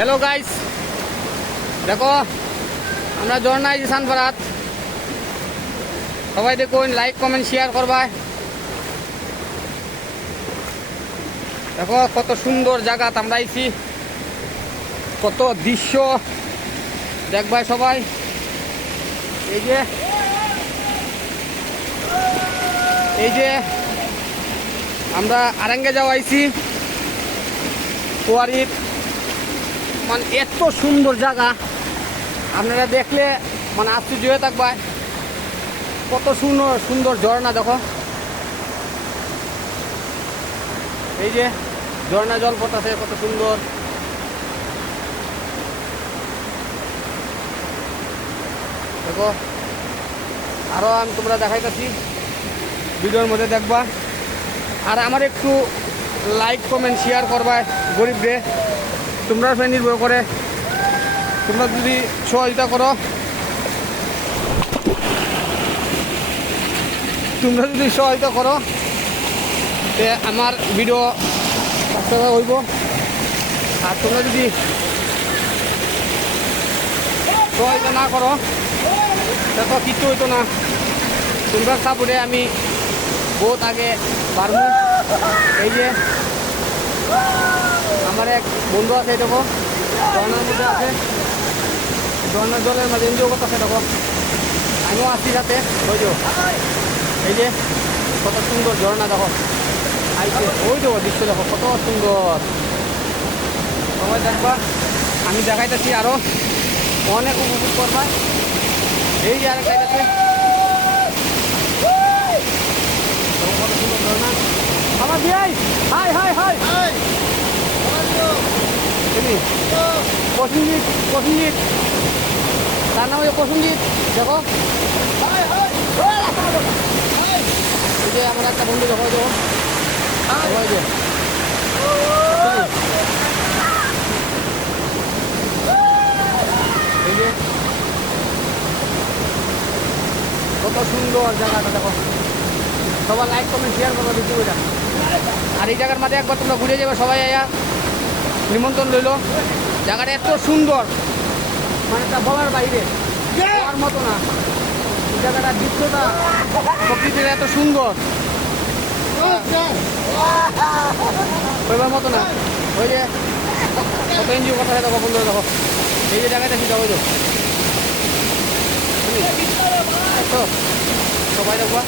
Hello guys, দেখো আমরা ঝর্ণা আইছি সানপাড়াত। সবাই দেখুন, লাইক কমেন্ট শেয়ার করবা। দেখো কত সুন্দর জায়গা আমরা আইছি, কত দৃশ্য দেখবাই সবাই। এই যে আমরা আরাঙ্গে যাওয়া আইছি কুয়ারির, মানে এত সুন্দর জায়গা আপনারা দেখলে মানে আশ্চর্য হয়ে থাকবা। কত সুন্দর সুন্দর ঝর্ণা দেখো, এই যে ঝর্ণা জল পড়তেছে কত সুন্দর। দেখো আরো আমি তোমরা দেখাইতেছি, ভিডিওর মধ্যে দেখবা। আর আমার একটু লাইক কমেন্ট শেয়ার করবা, গরিবরে তোমরা ফ্রেন্ড নির্ভর করে। তোমরা যদি সহযোগিতা করো, তে আমার ভিডিও হইব। আর তোমরা যদি সহযোগিতা না করো দেখো কিছু হইতো না। তোমরা সাপোর্টে আমি বহুত আগে পারবো। এই যে আমার এক বন্ধু আছে, দেখো ঝর্ণার মধ্যে আছে, ঝর্ণার জলের মাঝে এনজয় করতেছে। দেখো আমিও আসছি সাথে, বুঝো। এই যে কত সুন্দর ঝর্ণা দেখো আইছে, ওই দেখো দৃশ্য দেখো কত সুন্দর। সবাই দেখবা, আমি দেখাইতেছি আরো অনেক উপভোগ করবা। এই যে আরেকটা আছে, কত সুন্দর ঝর্ণা। আমার ভাই হাই হাই হাই প্রসেনজিৎ, তার নাম হচ্ছে প্রসেনজিৎ। দেখো এই যে আমার একটা বন্ধু, দেখো দেখো এই যে কত সুন্দর জায়গাটা দেখো। সবাই লাইক কমেন্ট শেয়ার করবো ভিডিওটা। আর এই জায়গার মাঝে একবার তোমরা ঘুরে যাবে সবাই, আয়া নিমন্ত্রণ রইল। জায়গাটা এত সুন্দর, মানে তা বলার বাইরে, বলার মতো না। এই জায়গাটার দৃশ্যটা প্রকৃতির এত সুন্দর, বলবার মতো না। ওই যে কত এনজিও কথা দেখো বন্ধু, দেখো এই যে জায়গাটা সেটা ওই তো সবাই দেখবা।